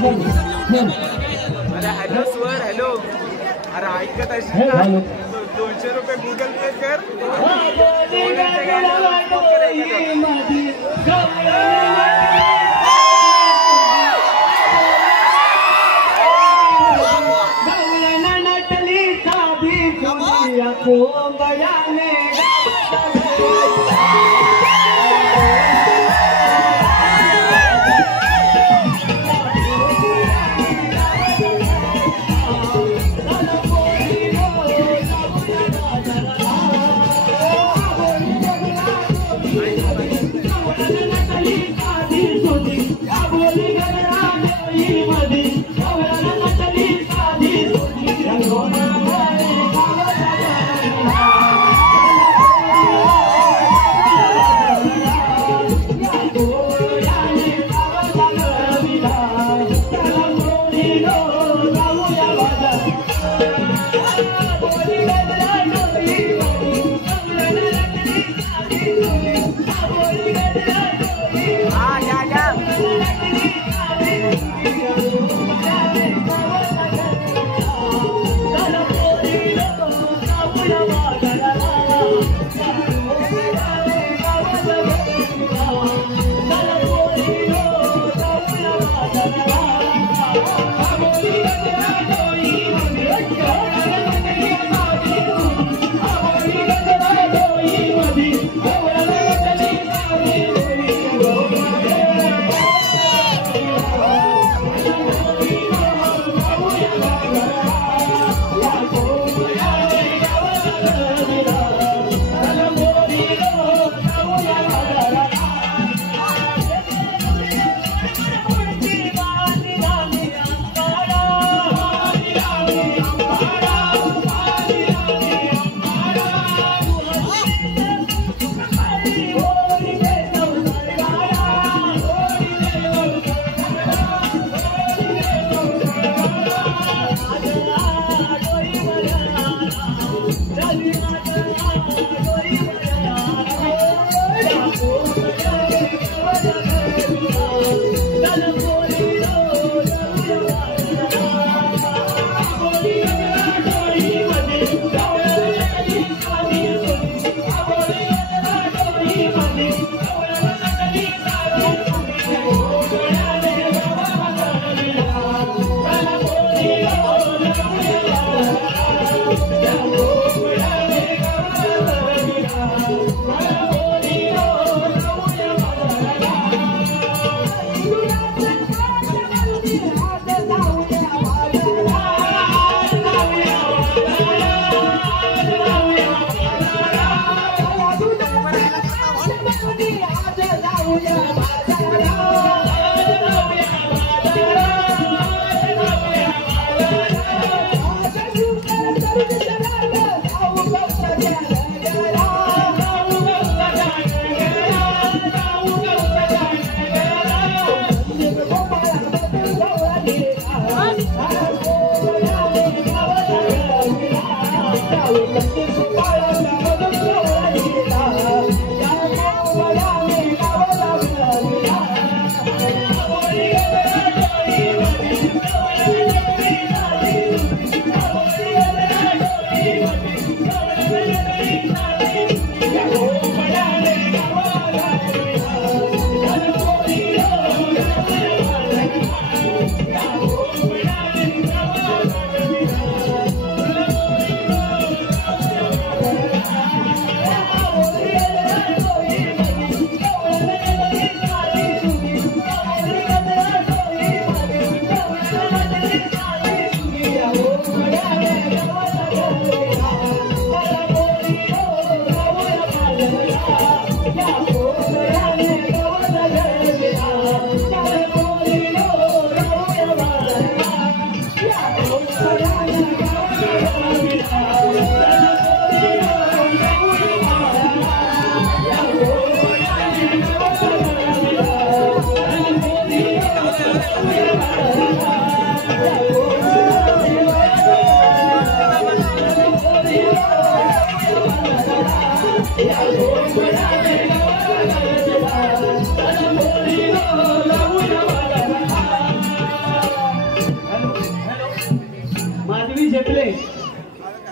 अरे हॅलो स्वर हॅलो अरे ऐकत असेल 200 रुपये गूगल पे कर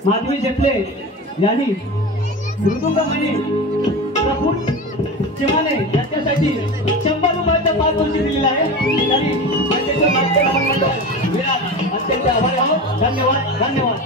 माधवी जेपले यांनी मृदुंगमणी प्रफुल्ल चिमाने यांच्यासाठी 100 रुपयाचा 5 वर्षी दिलेला आहे. तरी त्यांच्या नाट्य रमण मंडळ विराट अत्यंत आभारी आहोत. धन्यवाद धन्यवाद.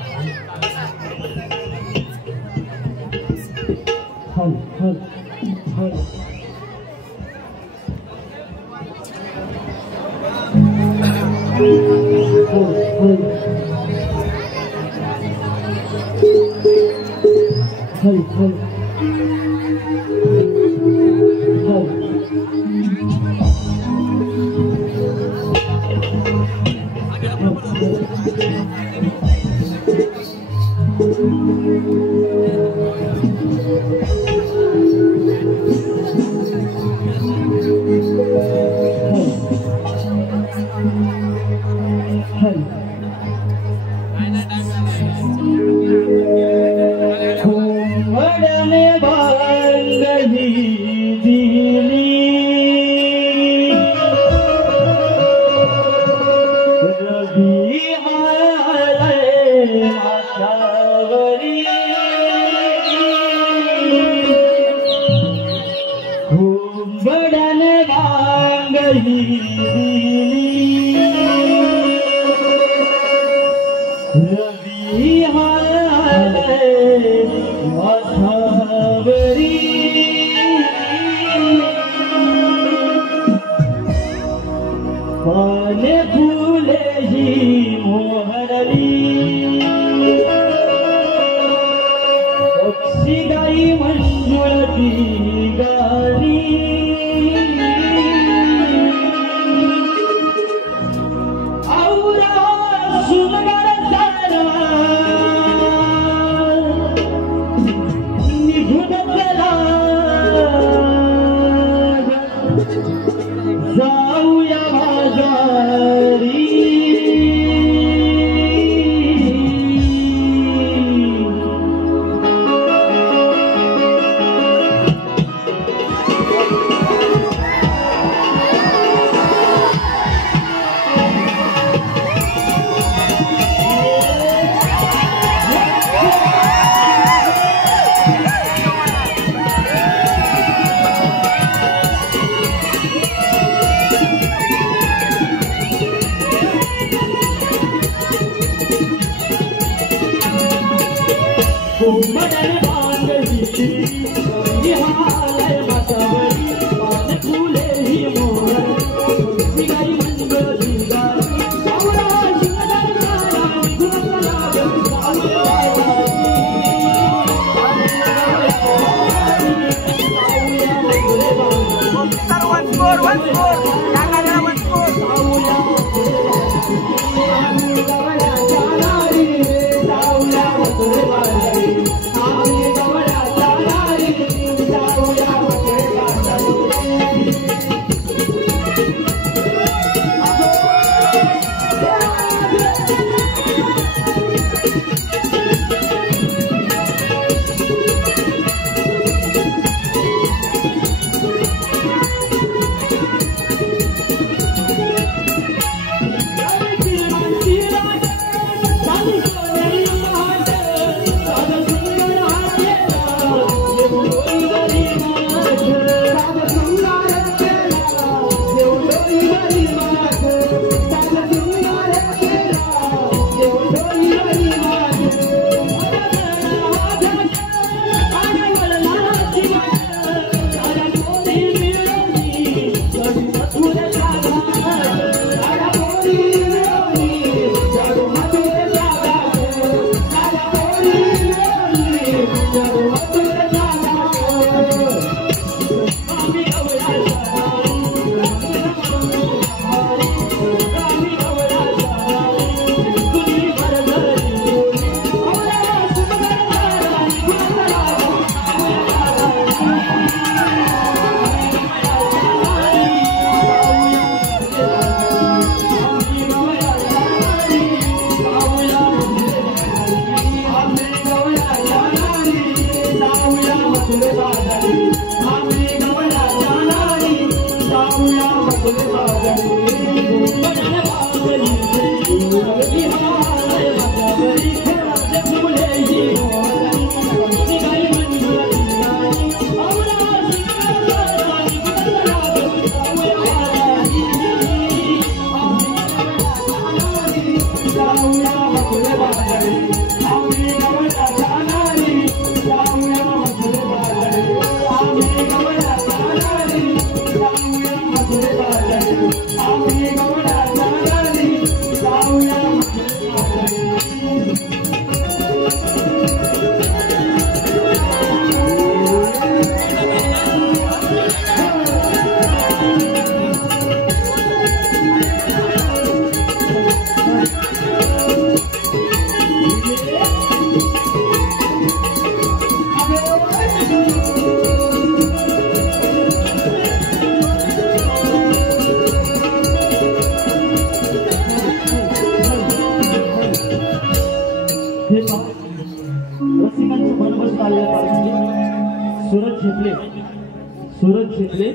सूरज शेतले,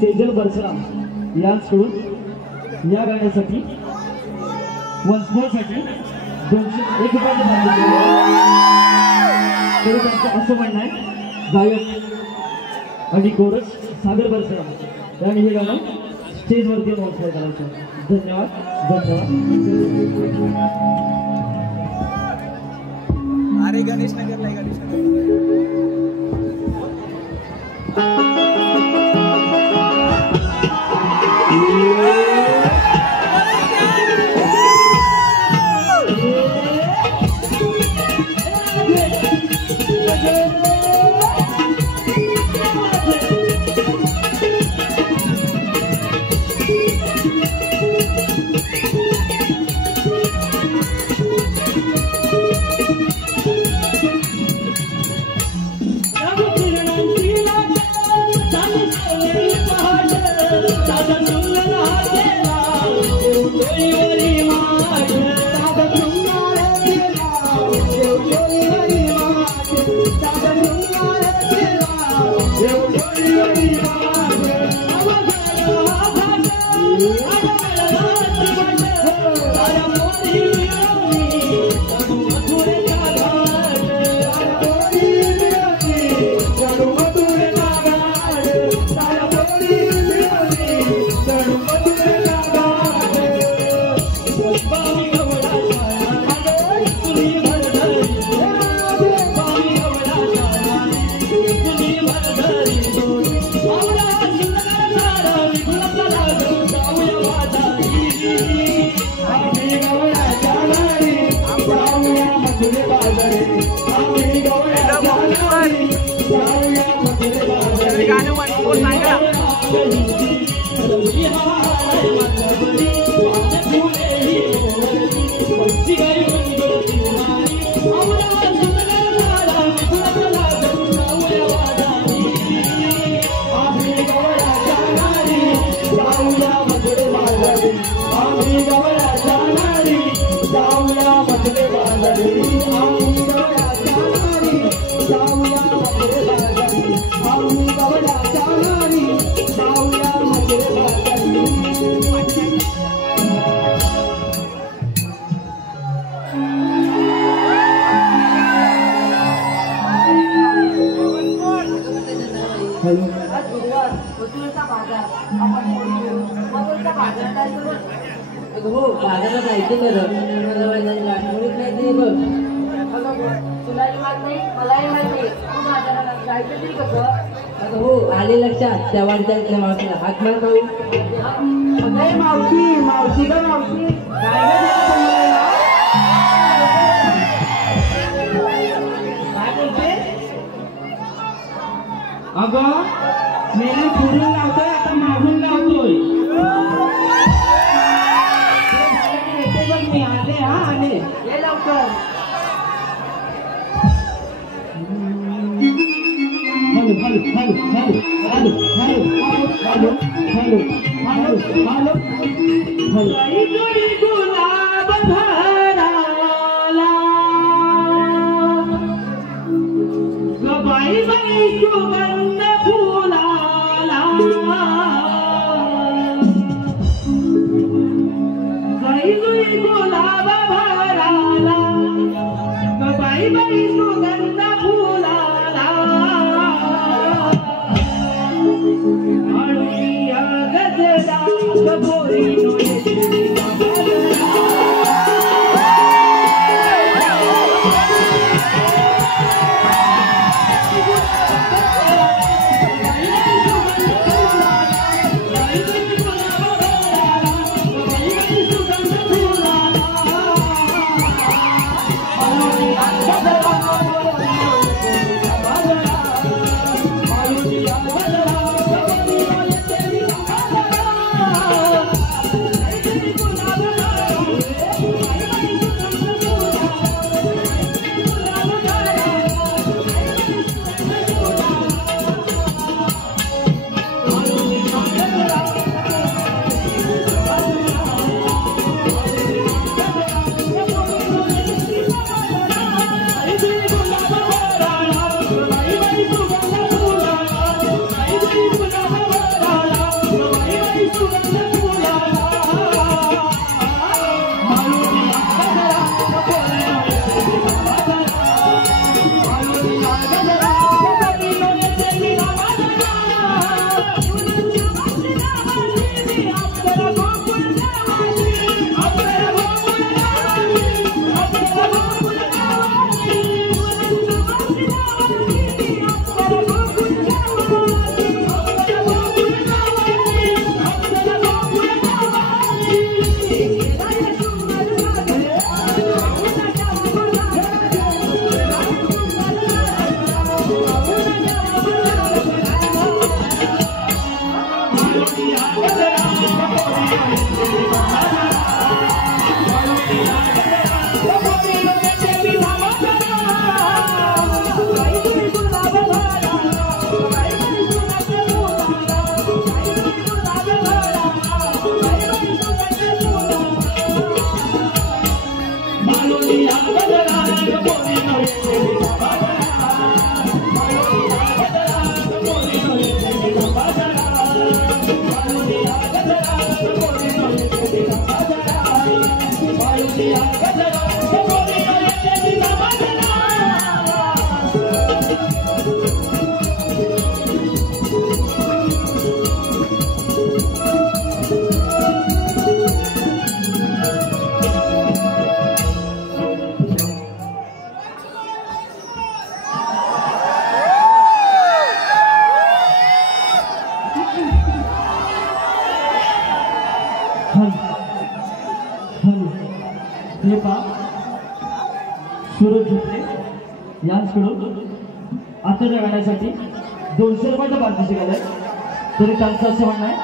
सेजल बरसराम यांकडून या गाण्यासाठी वन्स मोर साठी 201 रुपयाचे तरी त्यांचं असं म्हणणं आहे गायक आणि कोरस सागर बरसराम यांनी हे गाणं स्टेजवरती मोठं करायचं. धन्यवाद धन्यवाद. अरे गणेश नगर नाही गणेश नगर आले लक्षात त्या वाढत्या इथल्या मावशीला हात मार पाहू. मावशी मावशी का मावशी काय बोलते अगं मेला पुढून लावतोय आता मागून लावतोय. मी आले हा आले ये लवकर. Hello hello hello hello hello hello hello hello hello गुलाब भराला गबाई बाई सुगंध फुलाला गाई गुलाब भराला गबाई बाई सुगंध फुलाला गजरा बोरी हे पहा सूरज झुकले यांच्याकडून आताच्या गाण्यासाठी 200 रुपयाचा पारितोषिक आलाय. तरी त्यांचं असं म्हणणं आहे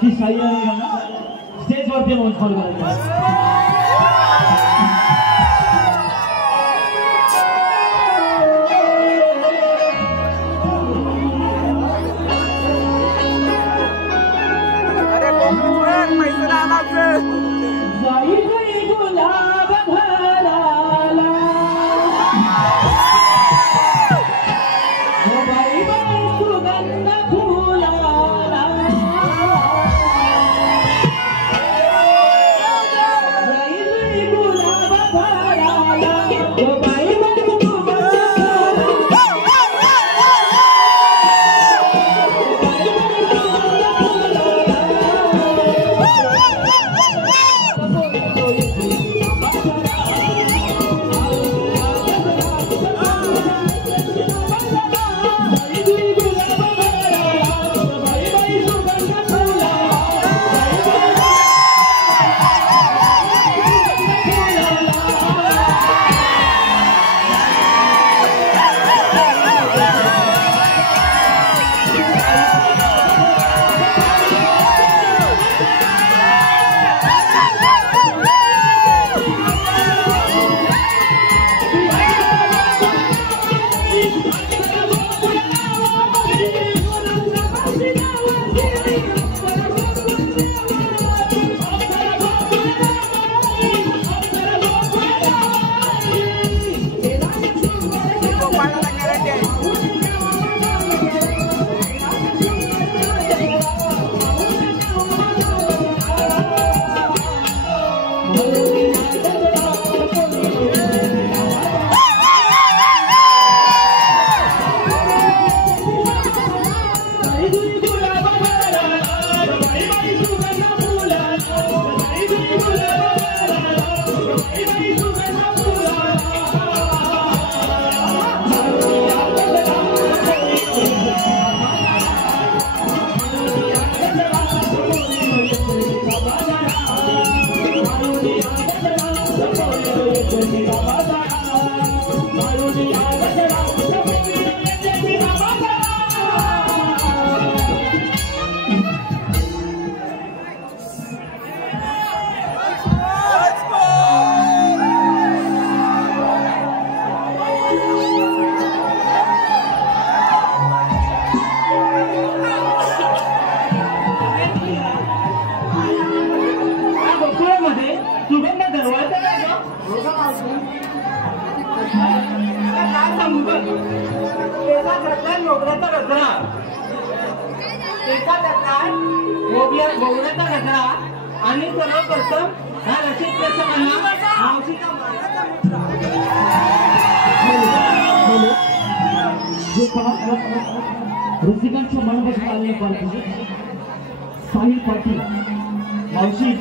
की साई आणि गाणं स्टेजवरती नोंद करायचं. आणि सर्वप्रथम हा रसिक प्रेक्षकांना मावशीचा रसिकांच्या मनापासून आलेले पार्टी साहिल पाटील मावशी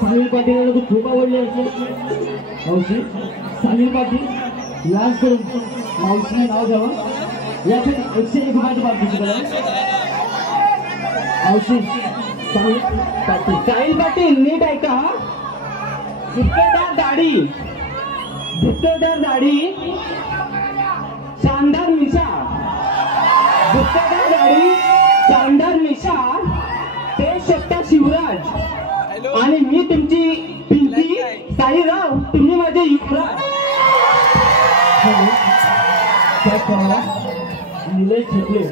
साहिल पाटील खूप आवडले असेल. मावशी साहिल पाटील याचकडून मावशीने नाव घ्यावं यासाठी 101 रुपयाची पार्टी करावी. मावशी साहिल पाटील नीट ऐका. गुप्तेदार दाढी शानदार मिशा शानदार मिशा ते शकता शिवराज आणि मी तुमची पिंकी साईराव तुम्ही माझे युवराज. निलेश छेत्रे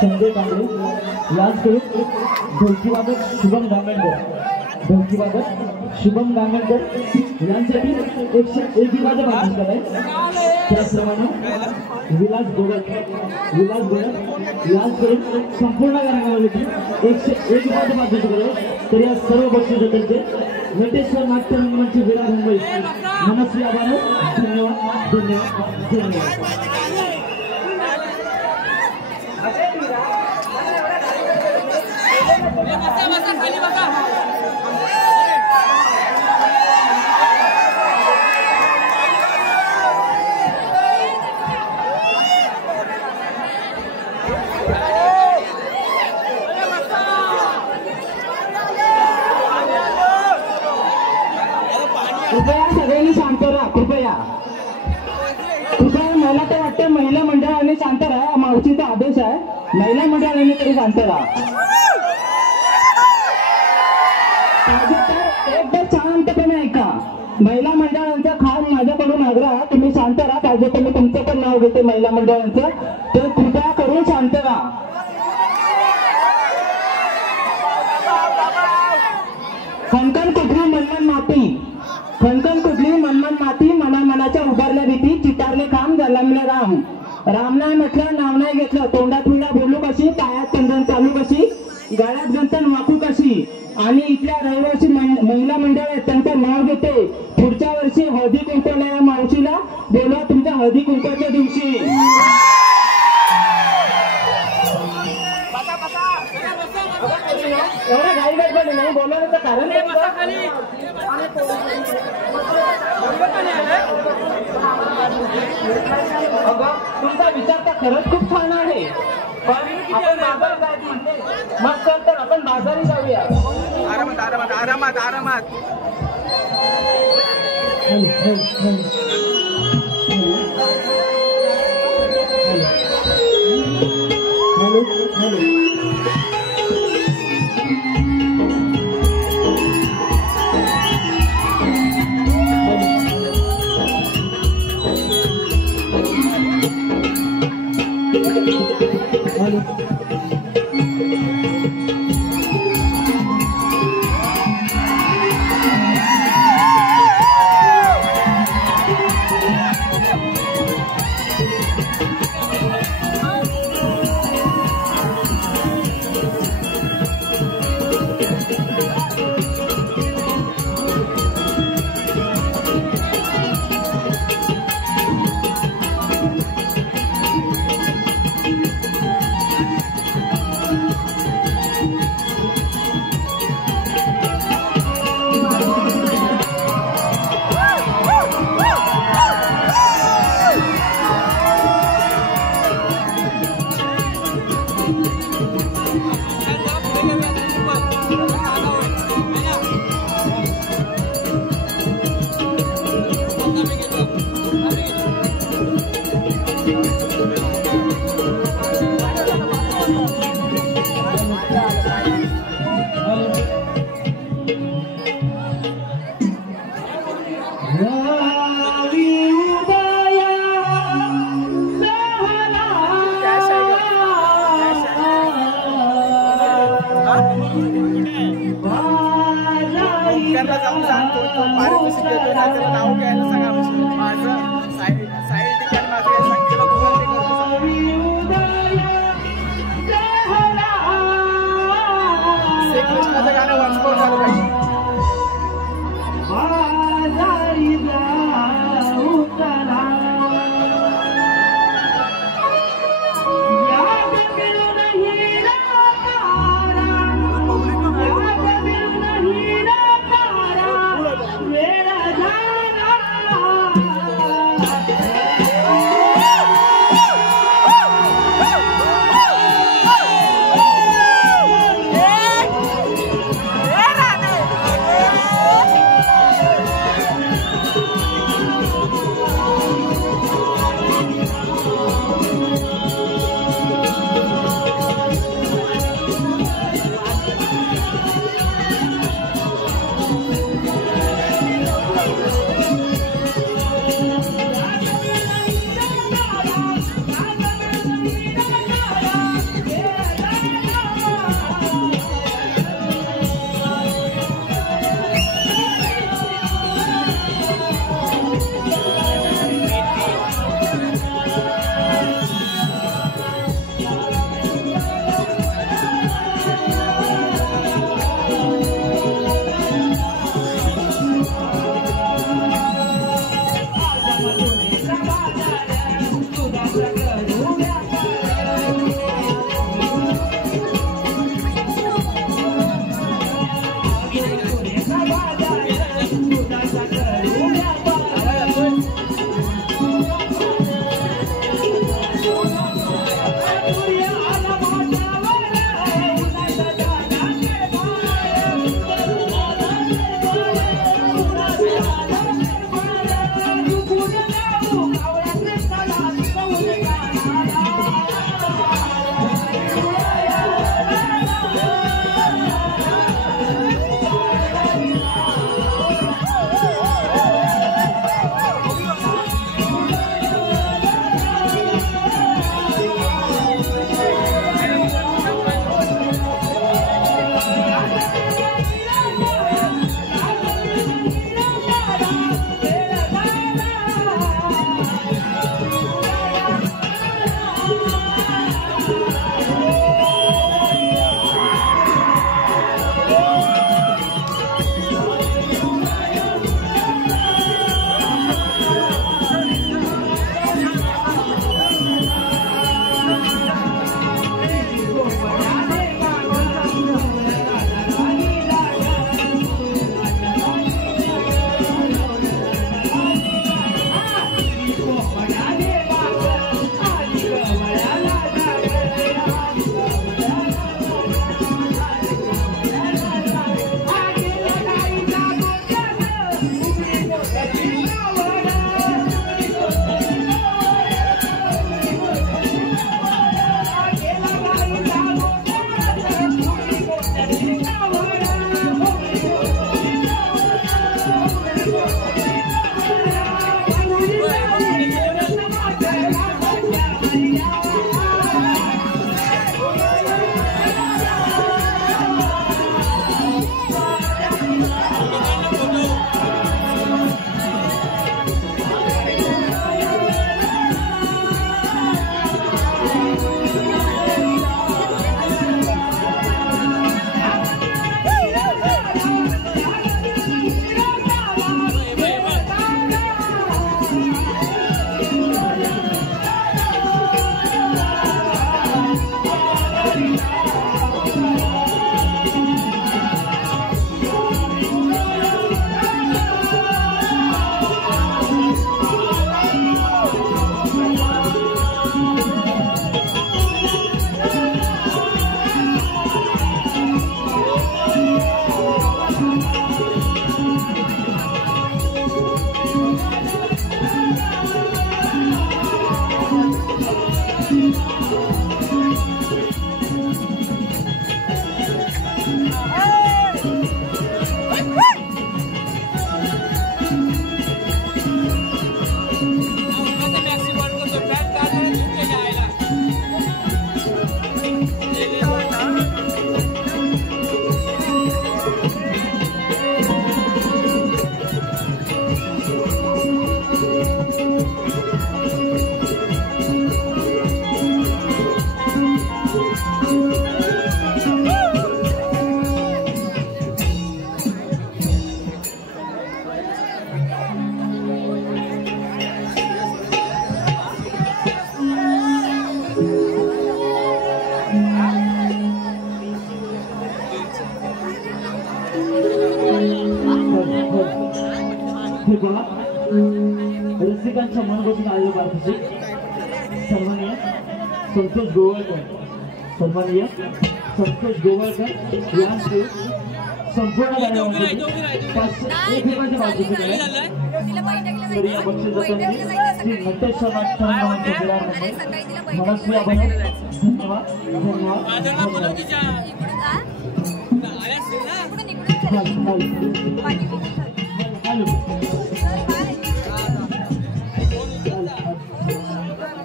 संजय कांबळे यांच्याकडून ढोलकीवादक शुभम गांगणकर यांसाठी 101 रुपयाचा पारितोषिक आहे. त्याचप्रमाणे विलास गोडक यांच्याकडून संपूर्ण घराण्यावरती 101 रुपयाचा पारितोषिक आहे. तर या सर्व बक्षीस त्यांचे नटेश्वर नाट्य रंगमंच विरार मुंबई मनस्वी आभार. धन्यवाद. पाणी कृपया सगळ्यांनी शांत राहा. कृपया मला तर वाटतं महिला मंडळाने शांत राहा. मावशीचा आदेश आहे. महिला मंडळाने तरी शांत राहा. एकदम शांतपणे ऐका. महिला मंडळांचा खास माझ्याकडून आग्रह, तुम्ही शांत राहा. पाहिजे तर मी तुमचं पण नाव घेते महिला मंडळांचं, तर कृपया करून शांत राहा. खणखण कुठली मनमन माती, खणखण कुठली मनमन माती, मनाच्या उभारल्या भीती, चितारले काम जलमले राम. राम नाही म्हटलं, नाव नाही घेतलं, तोंडात विडा बोलू कशी, पायात चंदन चालू कशी, गळ्यात गंतन वाकू कशी. आणि इथल्या रहिवासी महिला मंडळ आहेत, त्यांचं नाव घेते. पुढच्या वर्षी हळदी कुंकवाला या मावशीला बोलवा तुमच्या हळदी कुंकवाच्या दिवशी. एवढं घाई गडबड नाही बोलवण्याचं कारण तुमचा विचार तर खरंच खूप छान आहे, पण आपण बाजारी जायचं म्हणते. मग तर आपण बाजारी जाऊया. आरामात आरामात आरामात आरामात. जाऊन सांगतो तो पारितोषिक देतो, त्याचं नाव घ्यायला सांगा. माझं साईड ठिकाण माझं या संख्येला गुगल पे करतो. श्रीकृष्णाचं गाणं वंशकोट झालं पाहिजे. हे बघा रसिकांच्या मन बसून आलेलं पाहिजे सन्माननीय संतोष गोवळकर यांचे संपूर्ण तरी या बक्षिसासाठी श्री नटेश्वर मनस्वी आपण धन्यवाद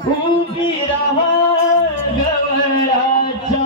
उभी राहा गवळाच्या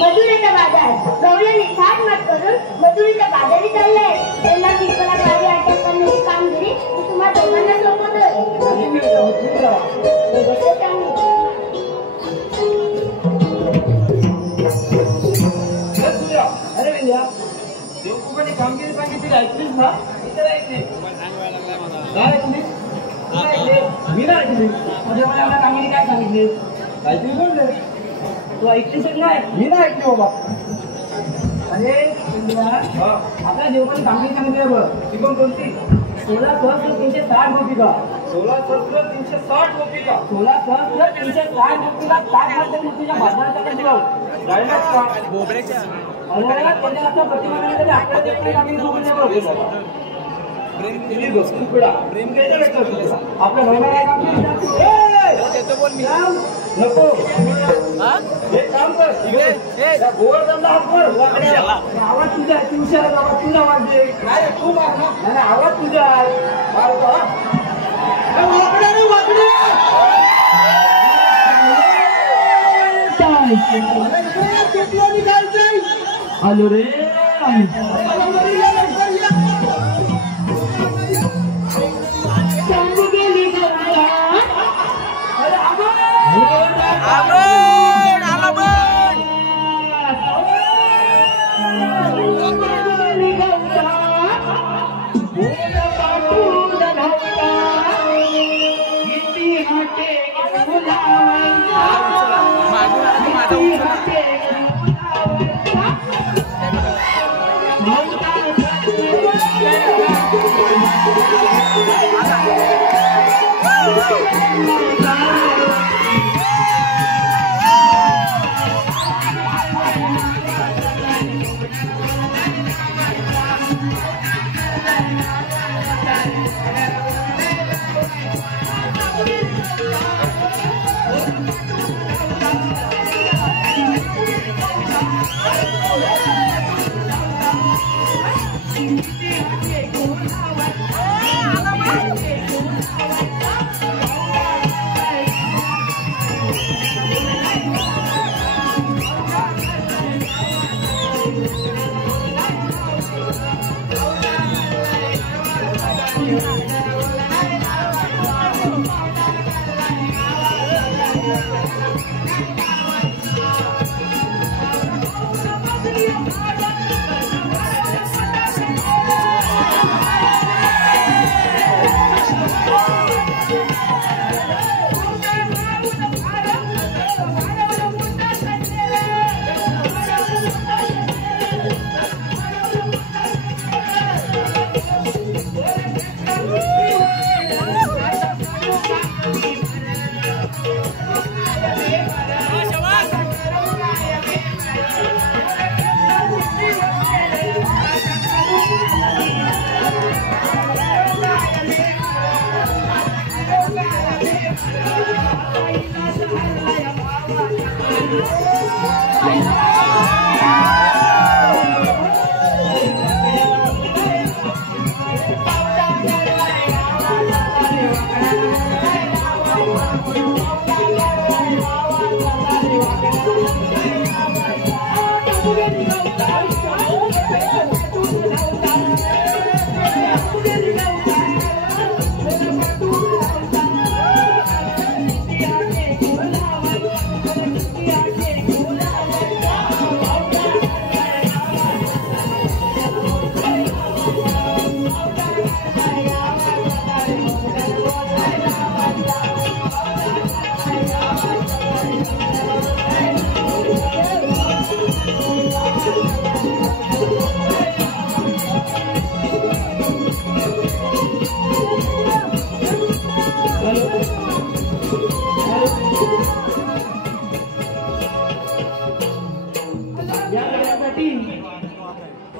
मजुरीचा बाजार गवळ्याने थाट मात करून मजुरीच्या बाजारी चाललाय. त्यांना पिंपळा गाडी अटक करण्याची कामगिरी तुम्हा दोघांना सोपवतोय. अरे विद्या देवकुमारी कामगिरी सांगितली ऐकलीस ना? इतर ऐकली काय तुम्ही मी ना ऐकली म्हणजे मला आता कामगिरी काय सांगितली ऐकली बोलले तू ऐकलीस नाही मी ना ऐकली बाबा. अरे आपल्या देवकुमारी कामगिरी सांगितली बघ ती पण कोणती 16,360 गोपिका 16,360 गोपिका 16,360 गोपिका ताटमध्ये मोठीच्या बाजाराच्या कंट्रोल राहिलाच का बोबड्याच्या अरे त्याच्या असं प्रतिमानामध्ये आपल्या देवकुमारी कामगिरी सांगितली बघ प्रेम केलं आपल्या भावाला कामगिरी येतो बोल मी नको हा एक काम कर त्या गोवर दंडा हातवर आवाज तुझा तुझ्या आवाज तुझा आवाज दे नाही तू मार ना नाही आवाज तुझा मारतो आलो रे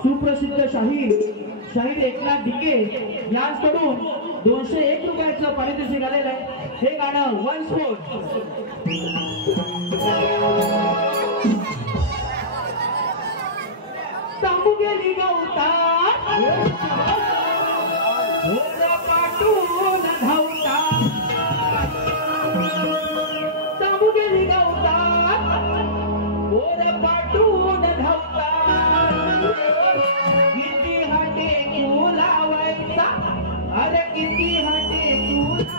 सुप्रसिद्ध शाहीर एकनाथ ढिके यांकडून 201 रुपयाचं पारितोषिक आलेलं आहे. हे गाणं वन स्पोर्ट तांबू गेली गवता पाठून धावता अरे किती हाटे तू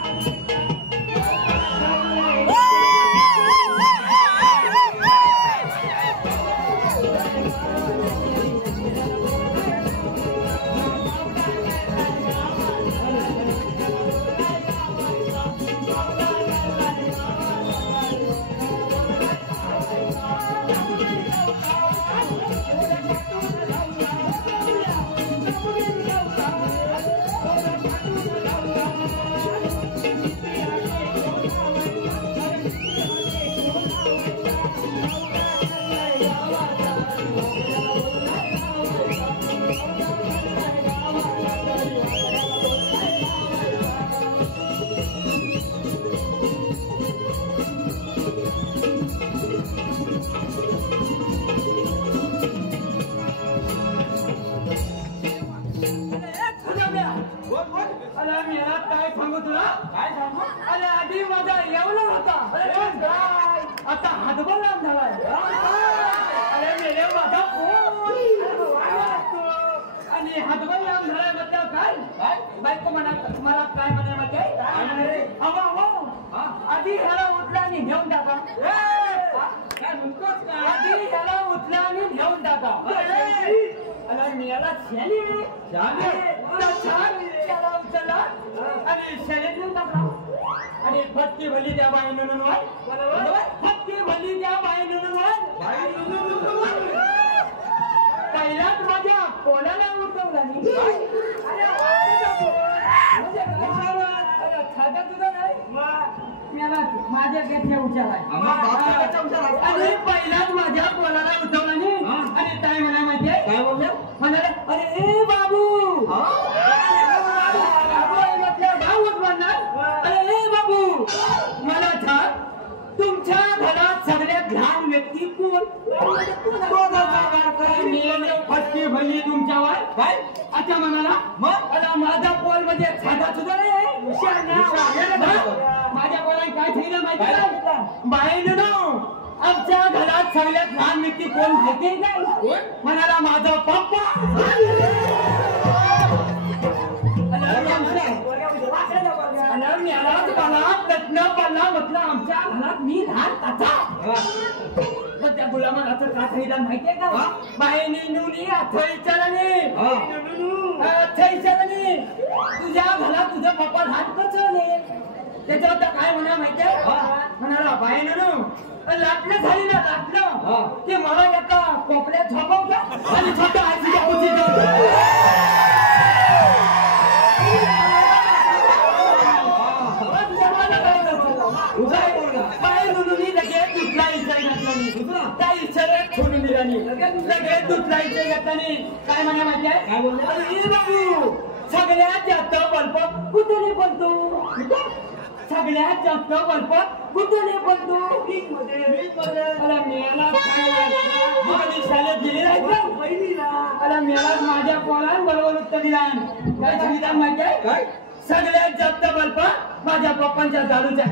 अरे आधी माझा एवढा होता आता हातभर लांब झालाय अरे मेले माझा फोन आणि हातभर लांब झालाय म्हटलं काय बायको म्हणा तुम्हाला काय म्हणाय माहिती आधी ह्याला उचला आणि घेऊन टाका काय म्हणतोस का आधी ह्याला उचला आणि घेऊन टाका अरे मी याला छान त्याला उचलला आणि शर्यत घेऊन टाकला आणि फटकी भली त्या बाई म्हणून फटकी भली त्या बाई म्हणून पहिल्याच माझ्या कोणाला उठवला खात्या तुझा नाही माझ्या घेतल्या उचालाय आणि पहिल्याच माझ्या कोणाला उठवला नाही आणि काय म्हणा माहितीये काय बोलले म्हणाले अरे ए बाबू अरे ए बाबू मला सांग तुमच्या घरात सगळ्यात लहान व्यक्ती कोण फटकी भरली तुमच्यावर काय अच्छा म्हणाला मग माझा पोल म्हणजे साधा सुद्धा नाही माझ्या पोलाने काय ठेवलं माहिती बाईनं आमच्या घरात सगळ्यात लहान व्यक्ती कोण माहिती काय म्हणाला माझा पप्पा प्रश्न पडला म्हटलं आमच्या घरात मी लहान कथा त्या गुलामाला तर का ठेवला माहितीये का बाईने नुनी अथईचरणी तुझ्या घरात तुझा पप्पा लहान कचवले त्याच्यावर काय म्हणा माहितीये म्हणाला बाईनं लाटणं झाली ना लाटणं ते मला एका कोपऱ्यात झोपवलं आणि छोट्या आजीच्या काय म्हणा माहितीये काय बोलतो सगळ्यात जास्त बल्ब कुठे बनतो सगळ्यात जास्त बल्ब कुठे बनतो शाळेत गेले मेला माझ्या पोरान बरोबर उत्तर दिला काय सांगितलं माहितीये काय सगळ्यात जास्त बल्ब माझ्या पप्पांच्या दारूच्या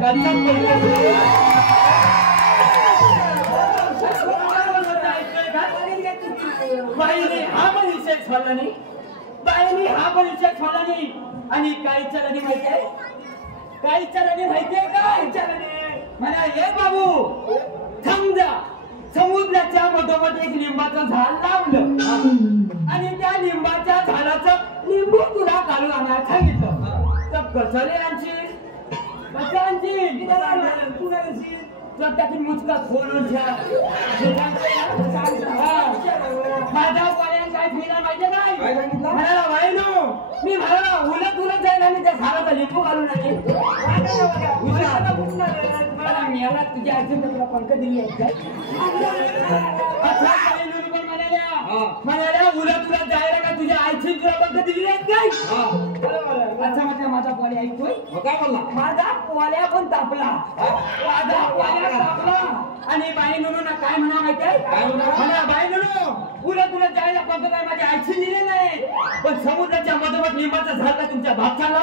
बाईने हा पण विषय सोडला नाही बाईने हा पण विषय सोडला नाही आणि काही चरणी माहितीये काही चरणी माहितीये काय चरणी म्हणा हे बाबू समजा समुद्राच्या मधोमध एक लिंबाचं झाड लावलं आणि त्या लिंबाच्या झाडाचं लिंबू तुला काढून आणायला सांगितलं तर कचऱ्यांची त्यातून मुचका खोलून घ्या माझ्या पाण्यात काय फिरणार माहिती काय म्हणाला वाईनो मी म्हणाला उलट उलट जाईल आणि त्या झाडाचा लिंबू घालून आले मला तुझ्या आईची तुला पंख दिली म्हणाल्या उलट उलट जायला का तुझ्या आईची तुला पंख दिली आहेत काय अच्छा म्हटलं माझा पोळी ऐकतोय काय बोलला माझा पोळ्या पण तापला माझा पोळ्या तापला आणि बाई नुनू ना काय म्हणा माहितीये म्हणा बाई नुनू उलट उलट जायला पंख काय माझ्या आईची दिली नाही पण समुद्राच्या मधोमध लिंबाचा झाड का तुमच्या भाच्याला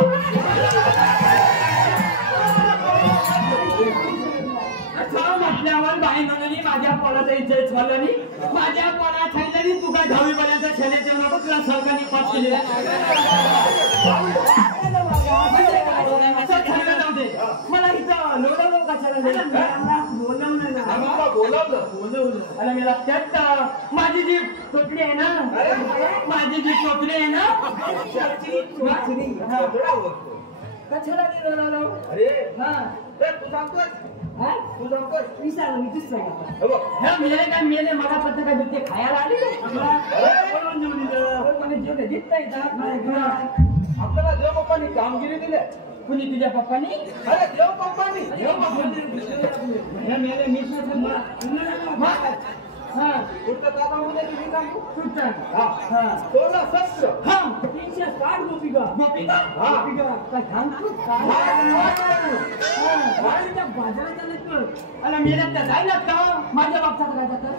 असं म्हटल्यावर बाई म्हणाली माझ्या पोराचा इज्जत झाली माझ्या पोरा खायला तुका 10वी पर्यंत शाळेत येऊ नको तुला सरकारने पास केलेला मला इथं लोडवलं कशाला बोलवलं अरे मला त्यात माझी जी टोपली आहे ना माझी जी टोपली आहे ना कशाला बोलवलं अरे हा तू सांगतोस तू सांगतोस मी सांग मी तीच सांगितलं मेले काय मेले मला पत्ता काय ते खायला आले आपल्याला देव बाप्पांनी कामगिरी दिली कुणी तुझ्या पप्पानी अरे देव बाप्पांनी मेले मीच हा कुठं दादा म्हणे तुम्ही सांगू कुठं हा 16 हा 360 गोपिका हा काय सांगतो बाजारात चालत अरे मेल्यात त्या जायला का माझ्या बापचा काय जातात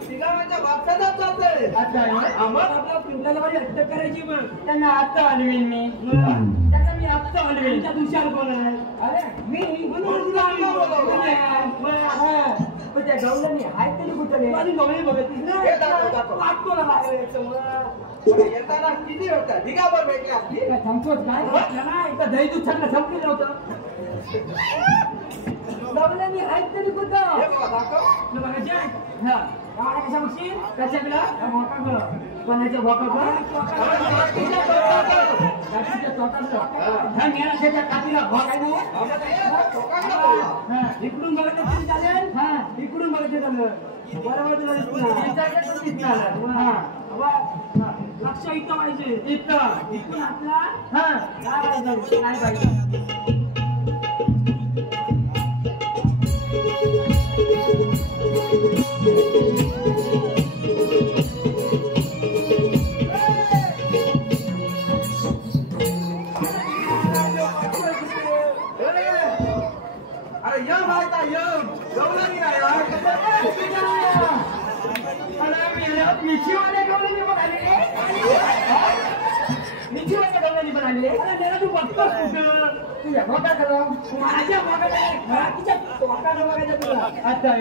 तिघांच्या बापसालाच चालतंय आता आम्हाला आपल्या पिंटाला माझी अटक करायची मग त्यांना आत्ता हलवेन मी त्यांना मी आत्ता हलवेन त्या दुसऱ्याला बोलणार अरे मी म्हणून पण त्या गवल्याने हाय तरी कुठं माझी गवळी बघत वाटतो ना बाहेर येताना किती होता ढिगावर भेटले असती सांगतोच काय इथं दही दूध छान संपलं नव्हतं गवल्याने हाय तरी कुठं हे बघा दाखव बघायचे हा कशा बघशील कशाला कोणाच्या भोका कापीला भोकाय इकडून बघायचं तरी चालेल हा इकडून बघायचं चालेल बरोबर तुला लक्ष इथं पाहिजे इथं इथून आपला हा काय पाहिजे अरे यम माहिता यम गवळणी नाही मिठीवाल्या गवळणी पण आले मिठीवाल्या गवळणी पण आले तू बघतोस कुठं तुझ्या भोका करा माझ्या भोका तिच्या भोकाला बघायचं तुला आता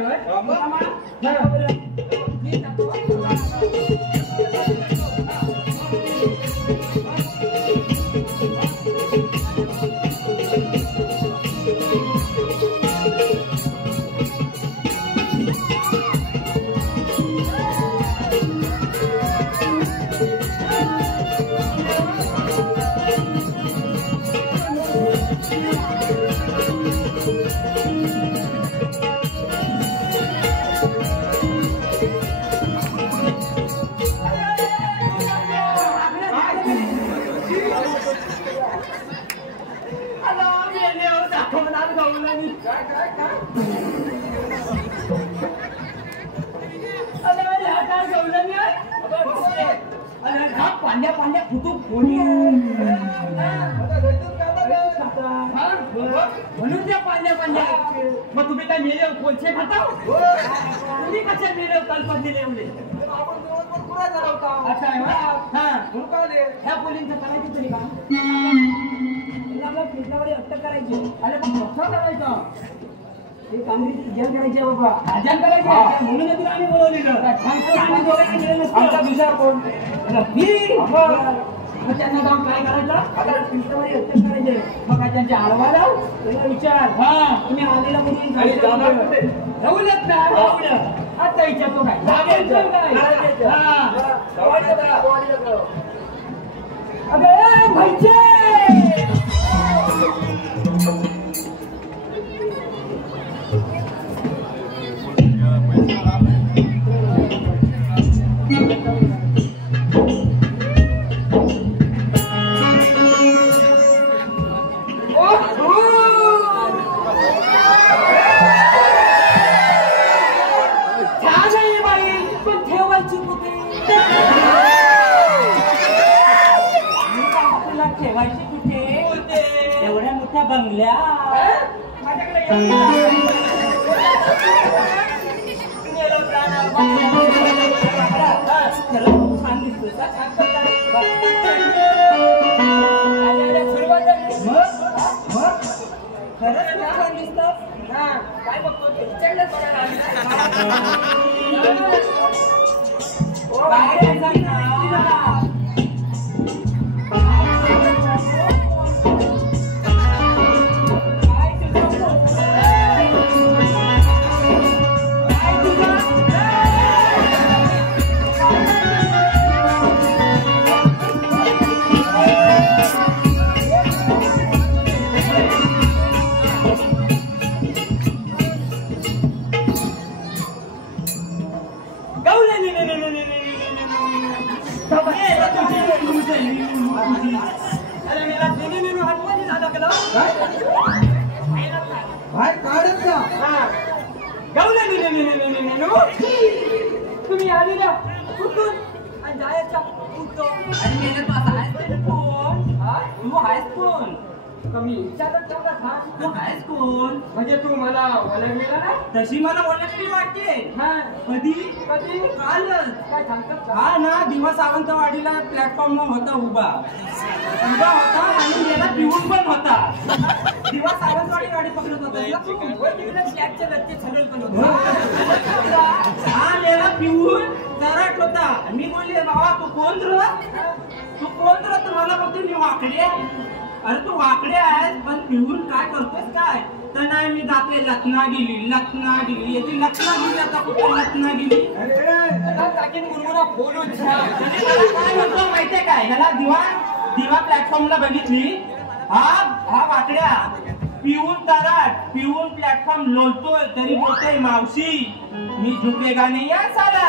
पांड्या पांड्या फुटू कोणी म्हणून त्या पांड्या पांड्या मग तुम्ही काय मेले कोणचे खाता तुम्ही कशा मेले कल्पना दिले एवढे अच्छा ह्या पोलींचं करायचं तरी का फिरल्यावर अटक करायची अरे पण कसं करायचं हे कामगिरी ध्यान करायचे बाबा ध्यान करायचे म्हणून तुला आम्ही बोलवलेलं आम्ही दोघांनी गेलेलो आमचा दुसरा कोण त्यांना काम काय करायचं आता फिरल्यावर अटक करायचे मग काय त्यांच्या आडवा लाव त्यांना विचार हा तुम्ही आलेला म्हणून राहूलच ना आता विचारतो काय अगं भाईचे ठेवायची कुठे एवढ्या मोठ्या बंगल्या छान दिसतो खरंच छान दिसत काय बघतो तुमच्याकडे बघायला तुम्ही आलेल्या कुठून आणि जायच्या कुठून तू आहेस कोण कमी विचारत तू आहेस कोण म्हणजे तू मला ओळखलेला ना तशी मला ओळखली वाटते कधी कधी कालच काय सांगतात हा ना दिवा सावंतवाडीला प्लॅटफॉर्म होता उभा होता आणि याला पिऊन पण होता दिवा सावंतवाडी गाडी पकडत होता हा याला पिऊन जराट होता मी बोलले बाबा तू कोण तर मला बघते मी वाकडे अरे तू वाकडे आहेस पण पिऊन काय करतोस काय तर नाही मी जाते रत्नागिरी याची रत्नागिरी आता कुठे रत्नागिरी काय म्हणतो माहितीये काय याला दिवा प्लॅटफॉर्मला बघितली हा वाकड्या पिऊन प्लॅटफॉर्म लोलतोय तरी बोलतोय मावशी मी झुकेगा नाही या साला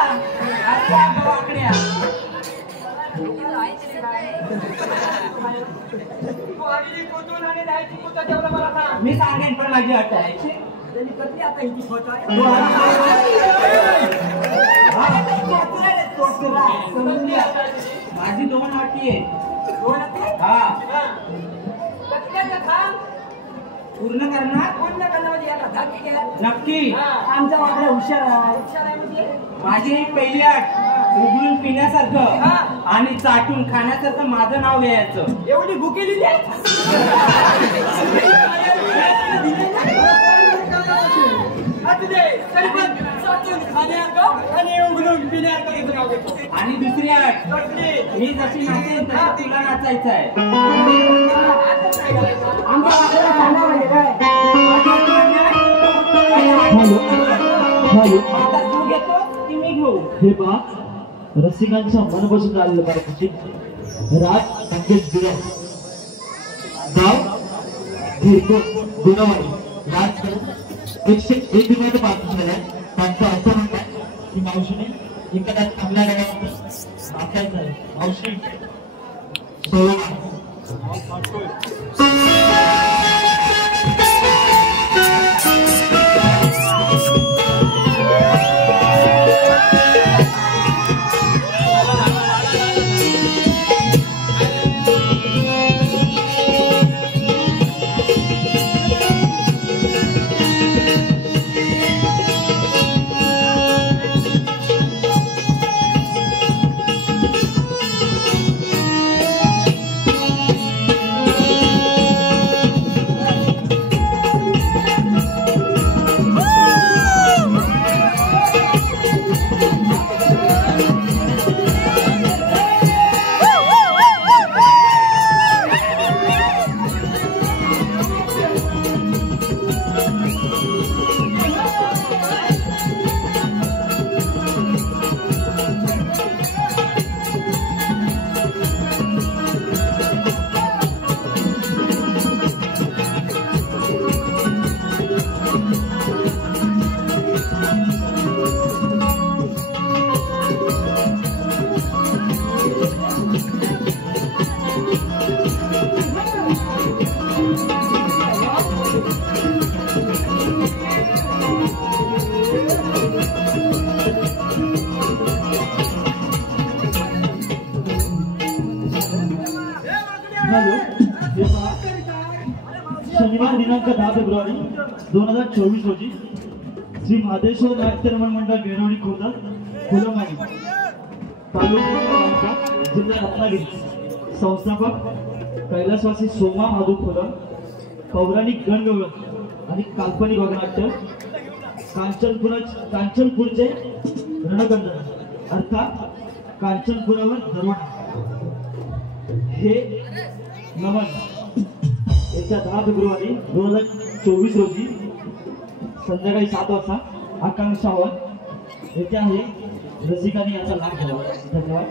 वाकड्या मी सांगेन पण माझी अट आहे माझी 2 अटी आहे पूर्ण करणार नक्की आमचा वाकडा हुशार आहे माझी एक पहिली अट उघडून पिण्यासारखं आणि चाटून खाण्यासारखं माझं नाव घ्यायचं एवढी भुके दिली आणि दुसरी अट मी जशी नाचेन तशी तुला नाचायचं आहे आता तू घेतो की मी घेऊ हे पहा रसिकांच्या मनापासून झालेलं पाहिजे राज संकेत गिरव गाव गुणवाडी राज 101 रुपये पाठवून दिले त्यांचं असं म्हणतात की मावशीने एखाद्या चांगल्या गावात नाचायचं आहे मावशी शनिवार दिनांक 10 फेब्रुवारी 2024 रोजी श्री महादेश्वर नाट्य रमण मंडळ वेरवडी खुर्द फुलमाडी तालुका जिल्हा रत्नागिरी संस्थापक कैलासवासी सोमा माधव फुलं पौराणिक गणगवळण आणि काल्पनिक वगनाट्य कांचनपूरचे रणकंदर अर्थात कांचनपुरावर दरवाढ हे नमन येत्या 10 फेब्रुवारी 2024 रोजी संध्याकाळी 7 वाजता आकांक्षा हॉल येथे आहे. रसिकांनी याचा लाभ घ्यावा. धन्यवाद.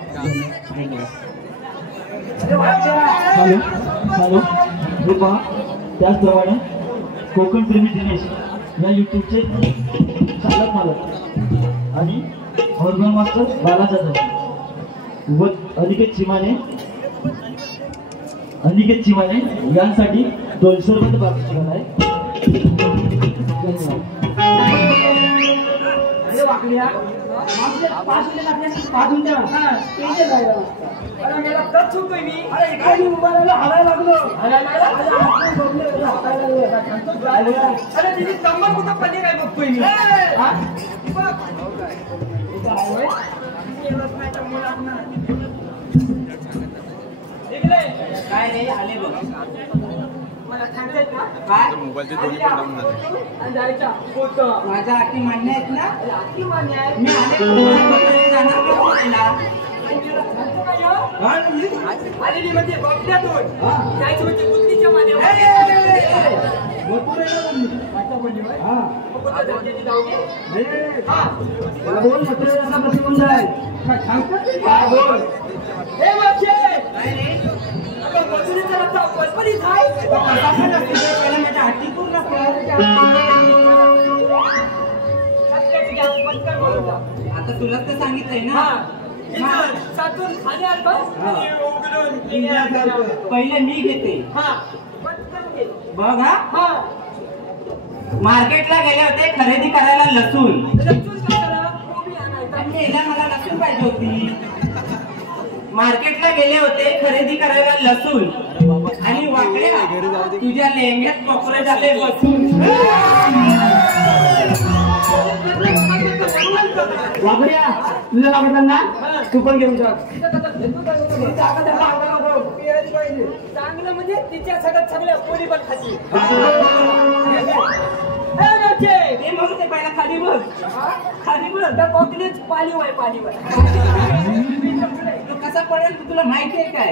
चालू हे पहा. त्याचप्रमाणे कोकण प्रेमी दिनेश या युट्यूबचे चालक मालक आणि ऑर्गन मास्टर बाला जाधव व अनिकेत चिमाने यांसाठी 200 रुपये पारितोषिक आहे. काय रे आले बघ मला सांगायचं ना काय मोबाईलचे दोन्ही पण डाऊन झाले आणि जायचा फोटो माझ्या आटी मान्य आहेत ना आटी मान्य आहे मी आले जाणार आलेली म्हणजे बघण्यातून जायची म्हणजे बुद्धीच्या मान्यावर आता तुला तर सांगितलंय ना पहिले मी घेते बघ. हा मार्केटला गेले होते खरेदी करायला लसूण मला लसूण पाहिजे होती. मार्केटला गेले होते खरेदी करायला लसूण आणि वाकड्या तुझ्या लेंग्यात कोपरे झाले बसून. वाकड्या तुझ्या लागताना तू पण घेऊन जा. चांगलं म्हणजे तिच्या सगळ्यात सगळ्या पोरी पण खाती मग ते पहिला खाली बघ त्या कोकणीच पालीवर कसा पडेल तुला माहिती आहे काय?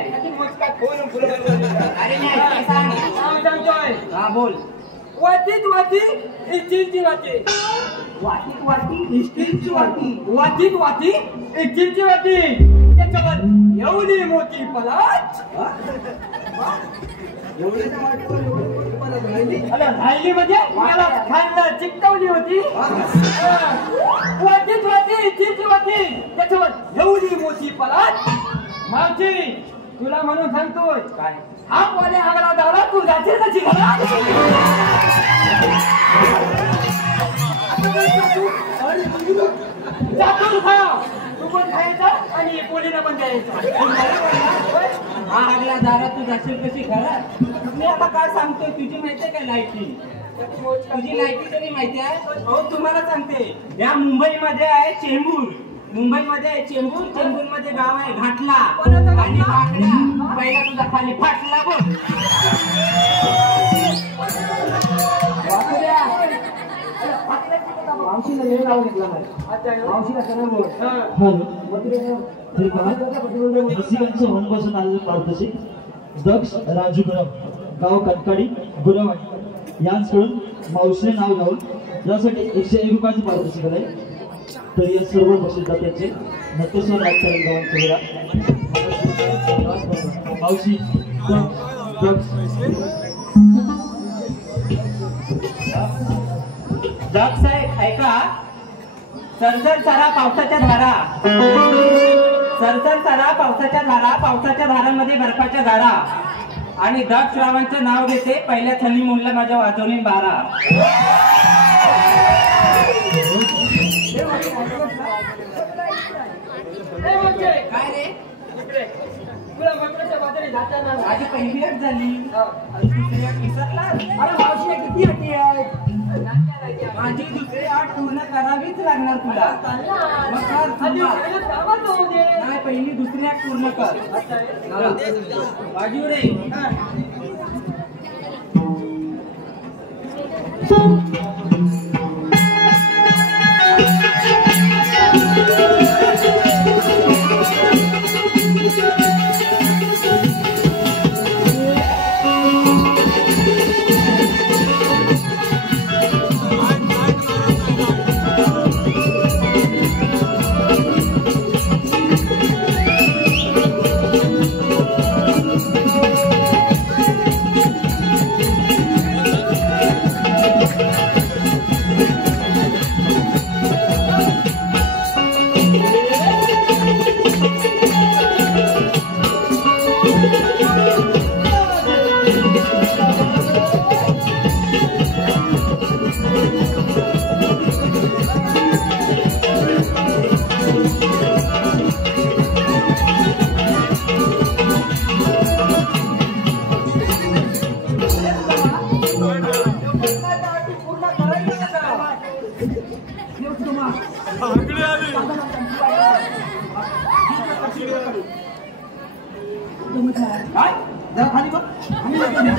अरे नाही सांगतोय. हा बोल. वाटीत वाटी इस्टीलची वाटी वाटीत वाटी इस्टीलची वाटी वाटीत वाटी इस्टीलची वाटी त्याच्यावर एवढी मोठी पलाट राहिली म्हणजे मला खायला चिकटवली होती. वाटीत वाटी इस्टीलची वाटी त्याच्यावर एवढी मोठी पलाट. मावशी तुला म्हणून सांगतोय काय हा कोणी आगला दारा तू जाते कशी घरात जातो खा तू पण खायचा आणि पोलीला पण द्यायचा. हा आगला दारा तू जाशील कशी घरात. मी आता काय सांगतोय तुझी माहिती आहे काय लायकी तुझी लायकी तरी माहिती आहे. हो तुम्हाला सांगते या मुंबईमध्ये आहे चेंबूर चेंबूरमध्ये गाव आहे घाटला आणि वाकड्या पहिला तुझा खाली फाटला बघ. मावशीला वेळ लावून घेतला मावशीला सगळं बोल. रसिकांचं मनपासून आलेलं पारितोषिक दक्ष राजू गुरव गाव कटकाडी गुरवाडी यांच्याकडून मावशीने नाव घ्यावं यासाठी 101 रुपयाचं पारितोषिक आहे. तर या सर्व बक्षीसदार त्यांचे नक्तेश्वर राजकारण गावांचे मावशी दक्ष साहेब ऐका. सरसर सरा पावसाच्या धारांमध्ये बर्फाच्या धारा आणि दक्ष रावांचं नाव घेते. पहिल्या थनी मुलला माझ्या वाजवणी 12. काय रे आधी पहिली अट झाली माझी दुसरी अट पूर्ण करावीच लागणार तुला. नाही पहिली दुसरी अट पूर्ण कर. बाजू रे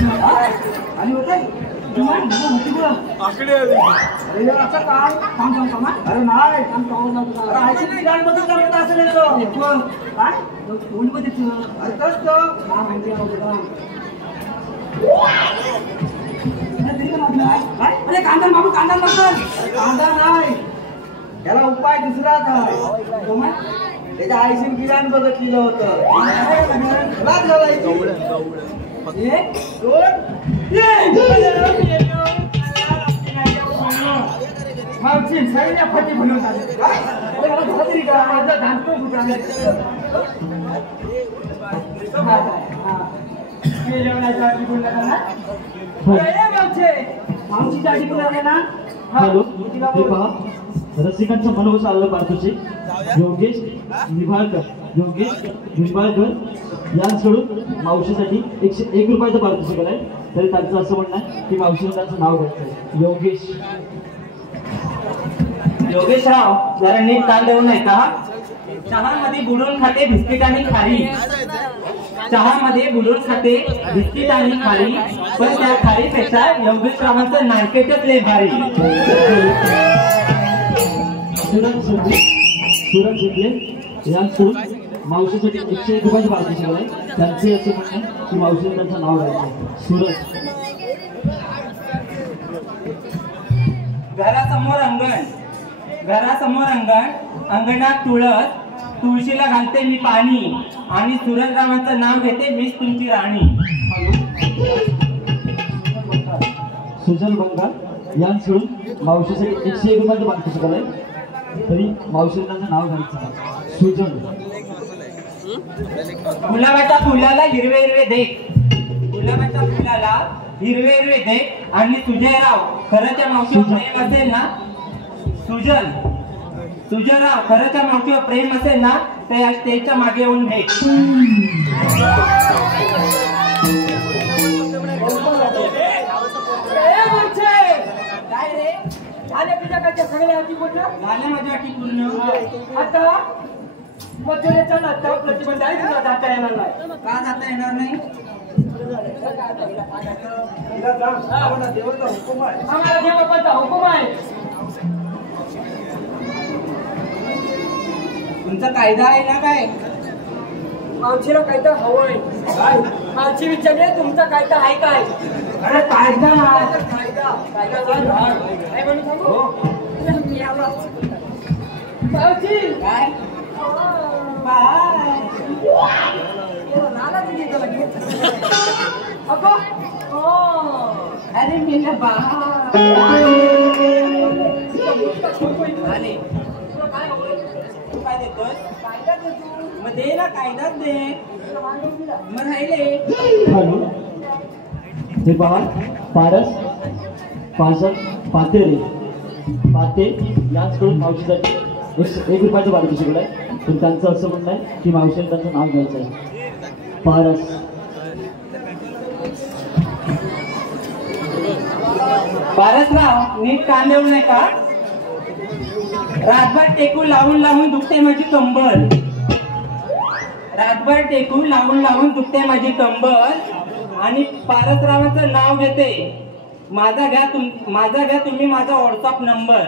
आणि होत अरे असं काय थांब अरे नाही नाही गाण बदल करत असेल काय कोण मध्ये माहिती अरे कांदा बाबू कांदा नसेल कांदा नाही याला उपाय दुसराच आहे त्याच्या आईशीन गिराण बघितलेलं होतं फटी बनवतात हॅलो हे पहा रसिकांचं मनोबल चाललं पाहतोचे योगेश निंबाळकर यांकडून मावशीसाठी 101 रुपयाचं पारितोषिक आहे. तरी त्यांचं असं म्हणणं आहे की मावशीने त्यांचं नाव घ्यायचं. योगेशराव जरा नीट कान देऊ नये का? चहामध्ये बुडून खाते बिस्किट आणि खारी. चहामध्ये बुडून खाते बिस्किट आणि खारी, पण त्या खारीपेक्षा योगेशरावांचं नारकेटच लय भारी. सूरज शिंदे यांकडून मावशीसाठी 101 रुपयाचं पारितोषिक आहे. त्यांचे असे म्हणणं आहे की मावशीने त्यांचं नाव घ्यायचं. सूरज घरासमोर अंगण, अंगणात तुळस, तुळशीला घालते मी पाणी, आणि सूरजरावांचं नाव घेते मीच तुमची राणी. सुजल बंगाल यांकडून मावशीसाठी 101 रुपयाचं पारितोषिक आहे. तरी मावशीने त्यांचं नाव घ्यायचं. सुजल गुलाबाच्या फुलाला हिरवे हिरवे दे, गुलाबाच्या फुलाला हिरवे हिरवे दे, आणि सुजयराव खरंच्या मावशीवर प्रेम असेल ना, सुजयराव खरंच्या मावशीवर प्रेम असेल ना, तर या स्टेजच्या मागे येऊन भेट. काय रे झाले तुझ्या काय सगळ्या अटी पूर्ण झाल्या माझ्या अटी पूर्ण. आता मजुरीचा नाता प्रतिबंध आहे, तुला जाता येणार नाही. का जाता येणार नाही? आम्हाला देवबापाचा हुकूम आहे. तुमचा कायदा आहे ना काय? मावशीला कायदा हवंय. मावशी विचारले तुमचा कायदा आहे काय? अरे कायदा काय म्हणून सांगू मावशी काय? अरे मी काय देतोय? मग दे ना, कायदाच दे. मग राहिले हॅलो हे पहा पाते यांकडून मावशीसाठी 101 रुपयाचं पारितोषिक आहे. पण त्यांचं असं म्हणणं आहे की मावशीने त्यांचं नाव घ्यायचं आहे. पारसराव नीट कान देऊ नये का? रातभर टेकून लावून दुखते माझी कंबर, रातभर टेकून लावून दुखते माझी कंबर, आणि पारसरावांचं नाव घेते. माझा घ्या तुम्ही माझा व्हॉट्सअप नंबर.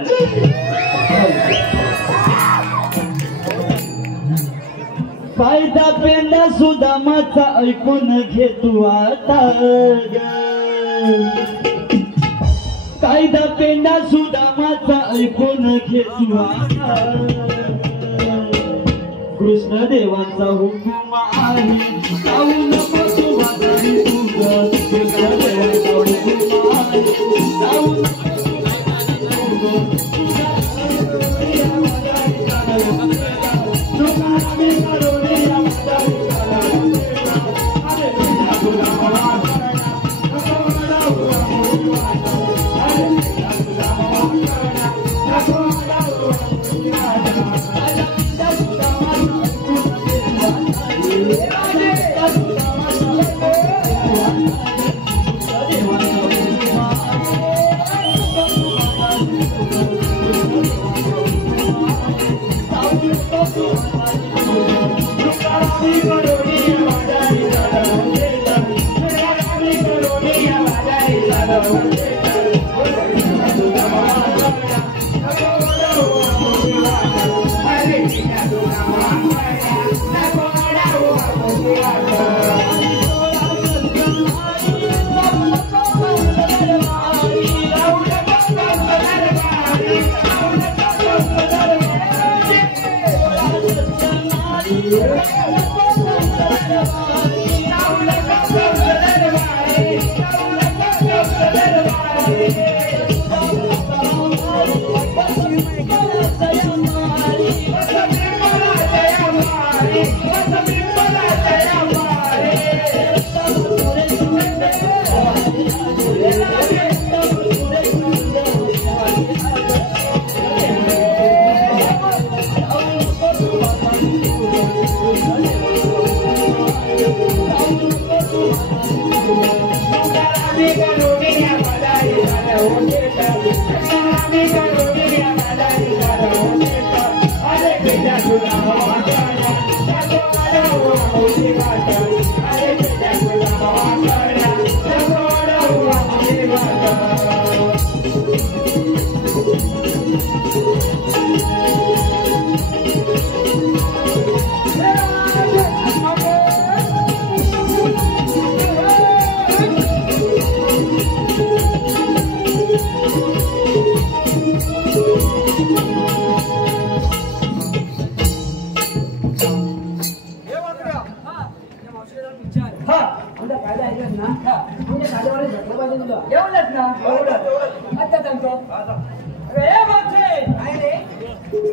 कायदा पेंडा सुदामाचा ऐकून घे तू आता, कायदा पेंडा सुदामाचा ऐकून घे तू आता. कृष्ण देवाचा हुकूम आहे, जाऊ नको तू बाजारी तुझं. कृष्ण देवाचा हुकूम आहे, जाऊ नको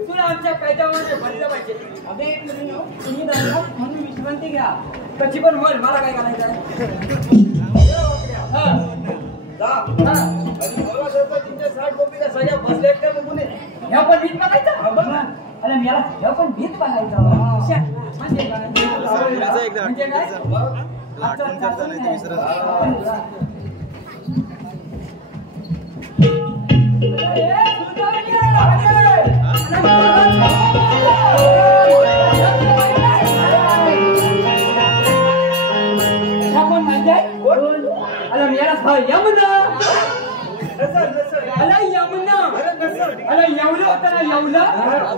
तुला आमच्या कायद्यामध्ये भरलं पाहिजे. अबे तुम्ही दादा म्हणून विश्रांती घ्या. कशी पण म्हण, मला काय करायचं आहे. सगळ्या बसलेत का बघून ह्या पण भीत बघायचा. अरे मला ह्या पण भीत बघायचा. म्हणजे काय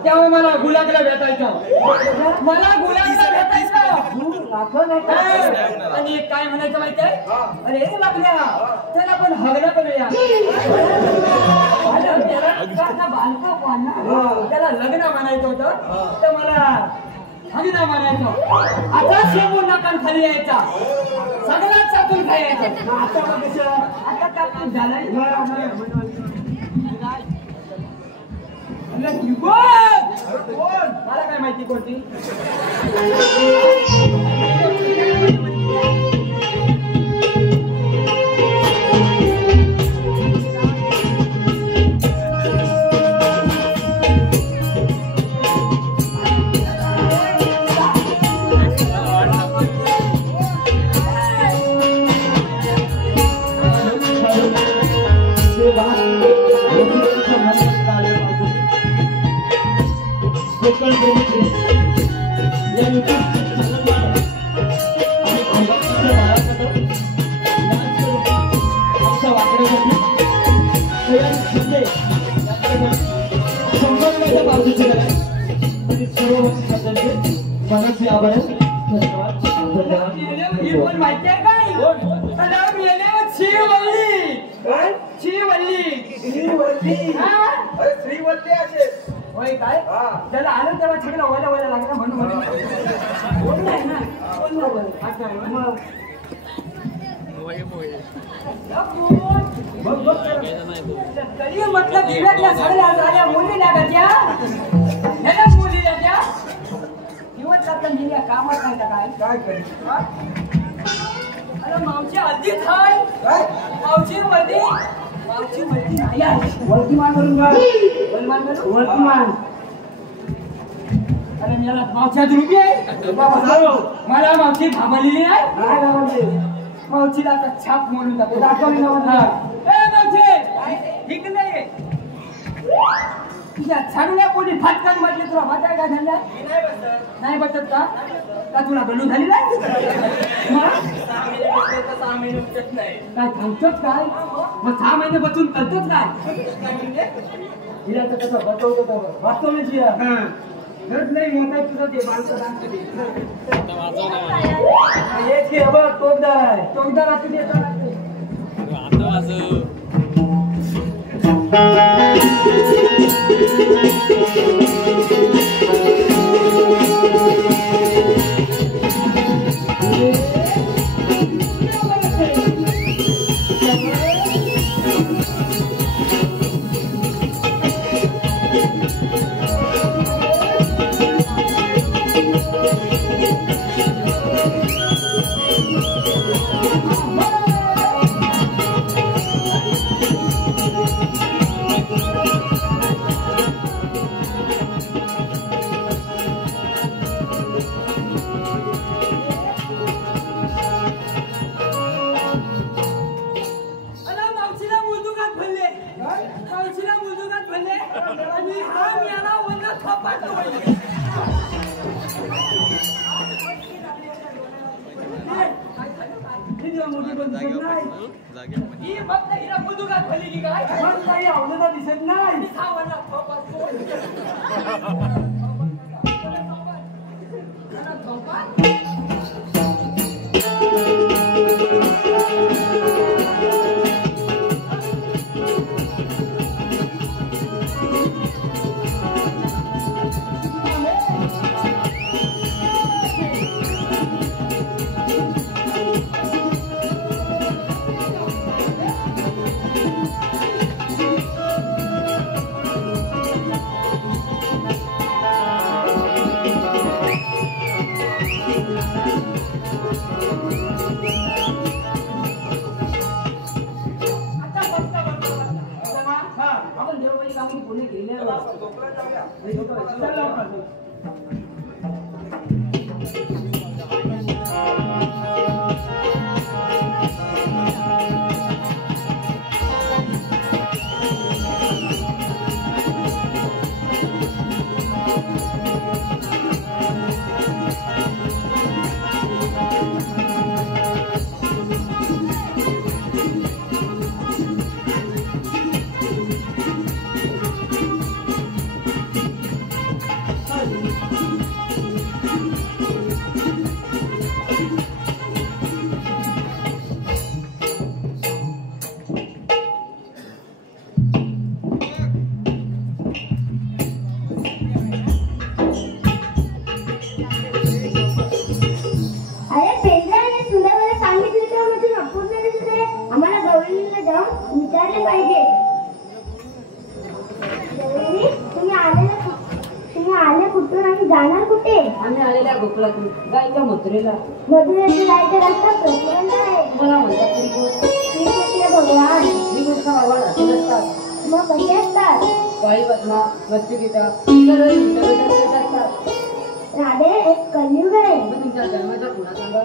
तेव्हा मला गुलाबला भेटायचं. मला गुलाबला भेटायचं आणि काय म्हणायचं माहिती आहे. अरे लागल्या त्याला पण हगला पण या त्याला लग्न म्हणायचं होतं तर मला हगना म्हणायचं. आता शेंबून नाकान खाली यायचा सगळ्यात चाकून खायचं. आता टाकून झालंय. मला काय माहिती कोणती. त्याला आलं तेव्हा छगला वळला वळला लागला म्हणून तरी म्हटलं दिव्यातल्या सगळ्या झाल्या मुली लागायच्या मुली याच्या दिवस जाता गेल्या कामात नाही काय काय करी. अरे मावशी हल्दी थाय मावशी वल्दी मावशी वल्दी नाही वल्दीमान करून वल्दीमान. अरे मला मावशी रुपये मला मावशी थांबलेली नाही. मावशीला आता छाप म्हणून जातो दाखवली मावशी तुझ्या छाडल्या कोणी फाटकन म्हटले तुला वाटाय काय झालं नाही बसत का का तुला गलू झाली नाही. काय थांबतोच काय मग 6 महिने बसून करतोच काय. हिला तर कसं बसवतो वाचवण्याची गरज नाही. मोठा तुझं ते बालक एक बघ टोकदार आहे. टोकदार असू दे पण दिसत नाही ही मग नाही हिरा बुदू का खाली की काय पण काही आवडता दिसत नाही सावना थोपात मथुरेला जायचं रस्ता प्रचंड आहे मला म्हणतात श्रीकृष्ण भगवान श्रीकृष्ण भगवान असे नसतात मग कसे असतात काळी पद्मा वस्तुगीता असतात राधे एक कलियुग आहे मग तुमच्या जन्माचा पुन्हा सांगा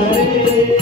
Hare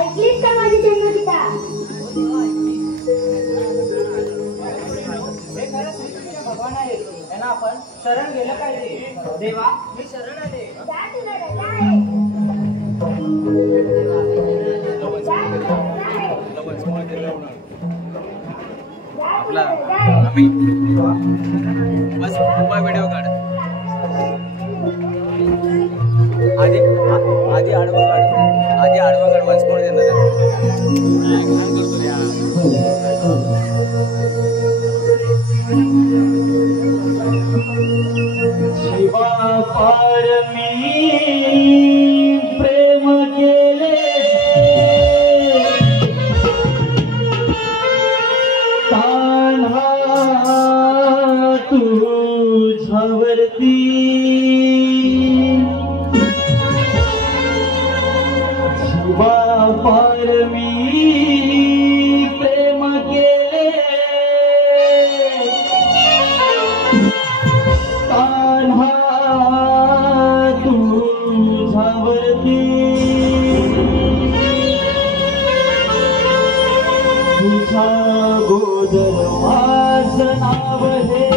ऐकलीस का माझी जन्मगीता? भगवान आहे त्यांना आपण शरण गेलं पाहिजे. देवा मी शरण आले. जा तुला रजा आहे. आपला आम्ही बस उभा व्हिडिओ काढ. आधी आडवं काढ वन्स मोर देणार शिवा पार मी प्रेम केले तान्हा तुझ्यावरती शिवा पार मी प्रेम केले तान्हा तुझ्यावरती तुझा गोदर माझं नाव हे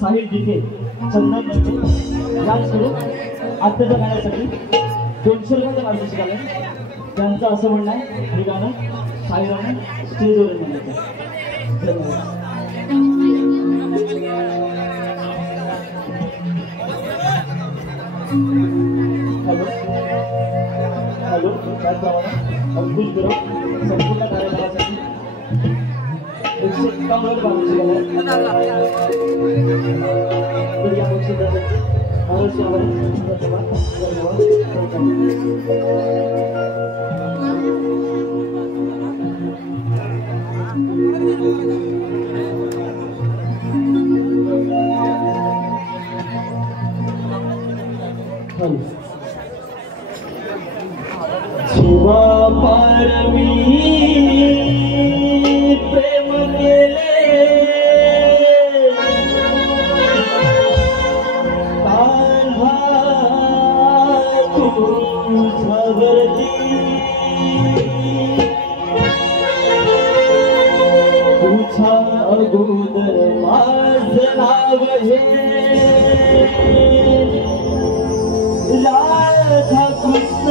साहिल डिके चंदन याचकडून आत्ताच्या गाण्यासाठी 200 रुपयाचं मार्गदर्शन आलं. त्यांचं असं म्हणणं आहे हे गाणं साईराम स्टेजवर म्हणायचं. धन्यवाद. हॅलो हॅलो त्याचप्रमाणे अंकुश गुरव संपूर्ण कार्यक्रमासाठी 151 रुपये तर या बक्षिसासाठी शिवा पारवी प्रेम केले कान्हा तुझ्यावरती तुझ्या अगोदर माझं नाव हे राधा कृष्ण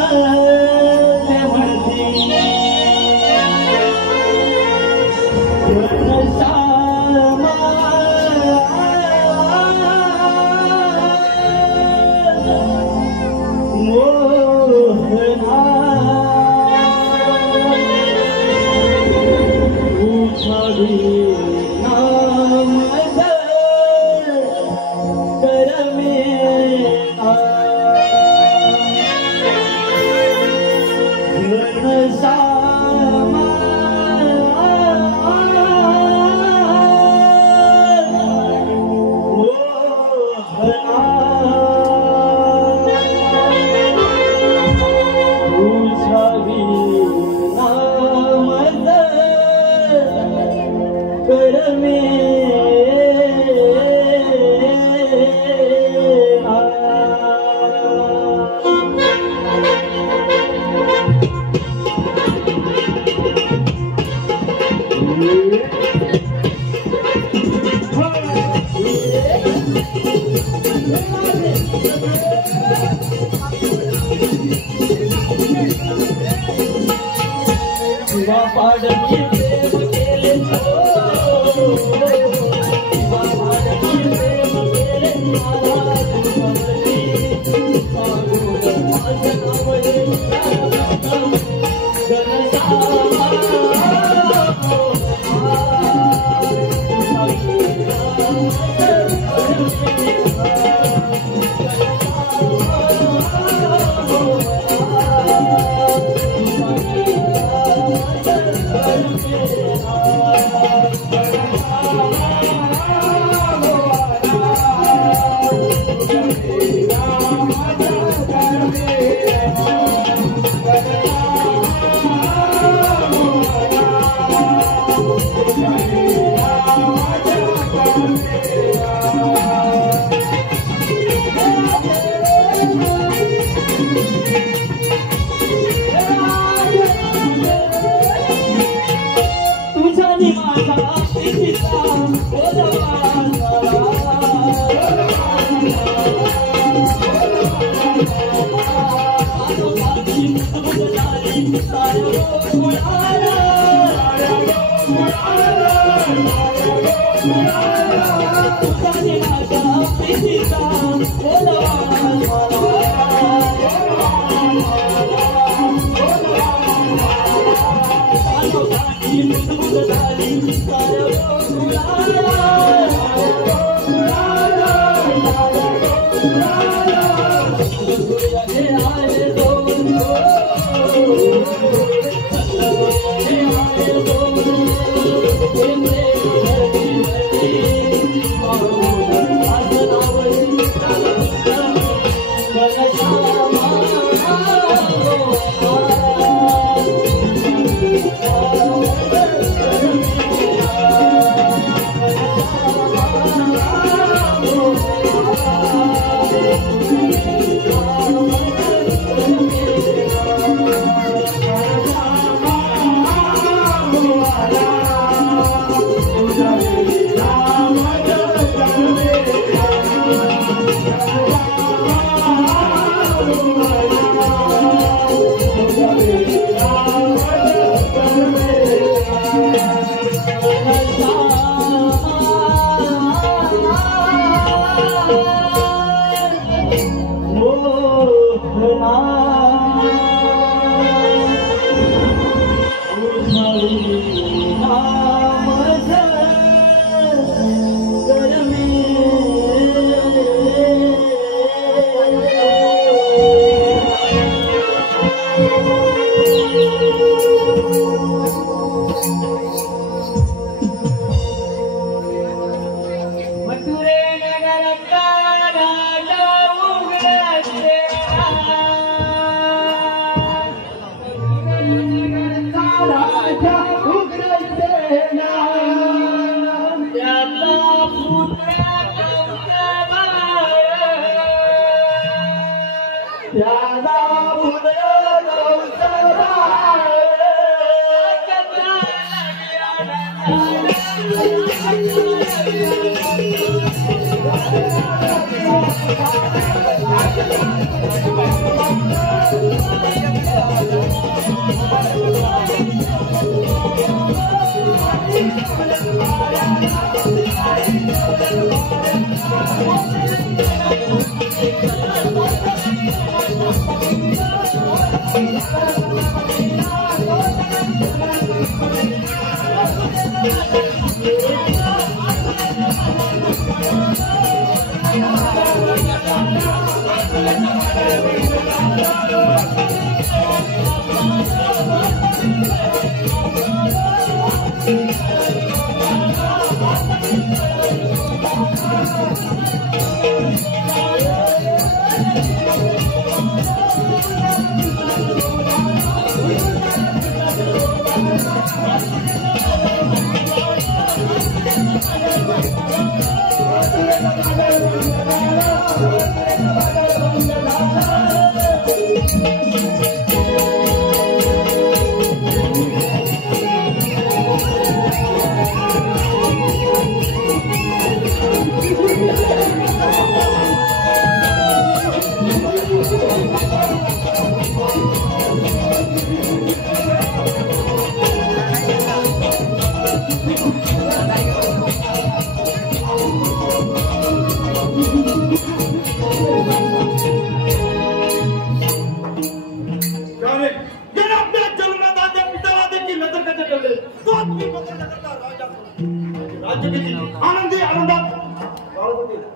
केली आनंदी आनंदात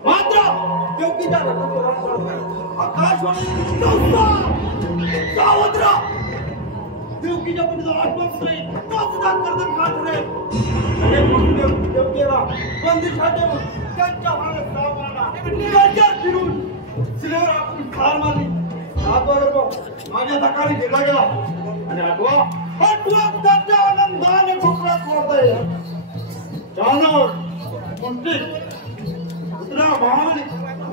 मात्र देवकीच्या आकाशवाणी सावध राहा. देवकीच्या पतीचा आत्मपुत्री मतदान करतात खातरे देवकीला बंदिशात ठेवून त्यांच्या भागात त्यांच्या फिरून सिनेवर आपण ठार मारली. 7 माझ्या सकाळी घेतला गेला आणि आठवा त्यांच्या आनंदाने कोकणात वाढतंय. जानवर कुंटीत दुसरा महाबली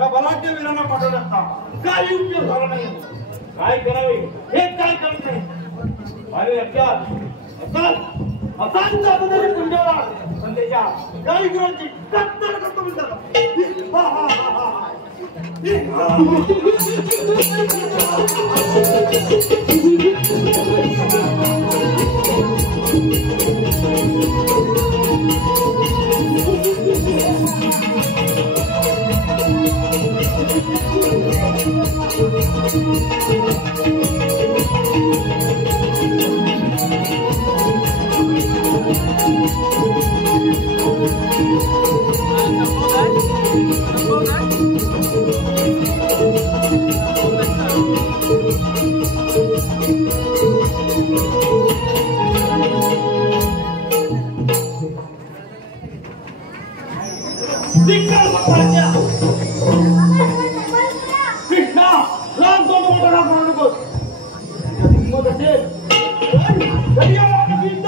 या बलाढ्य वीरांना पाठवले असता काही उपयोग झाला नाही. काय करावे हे काय करत नाही. अरे अज्ञात असाच जादूदारी कुंडला संदेशा काही गुरांची कत्तल करतो म्हणतात. कृष्णा राम तो मोठा मारू नकोस. हिंमत असेल कधी आला युद्ध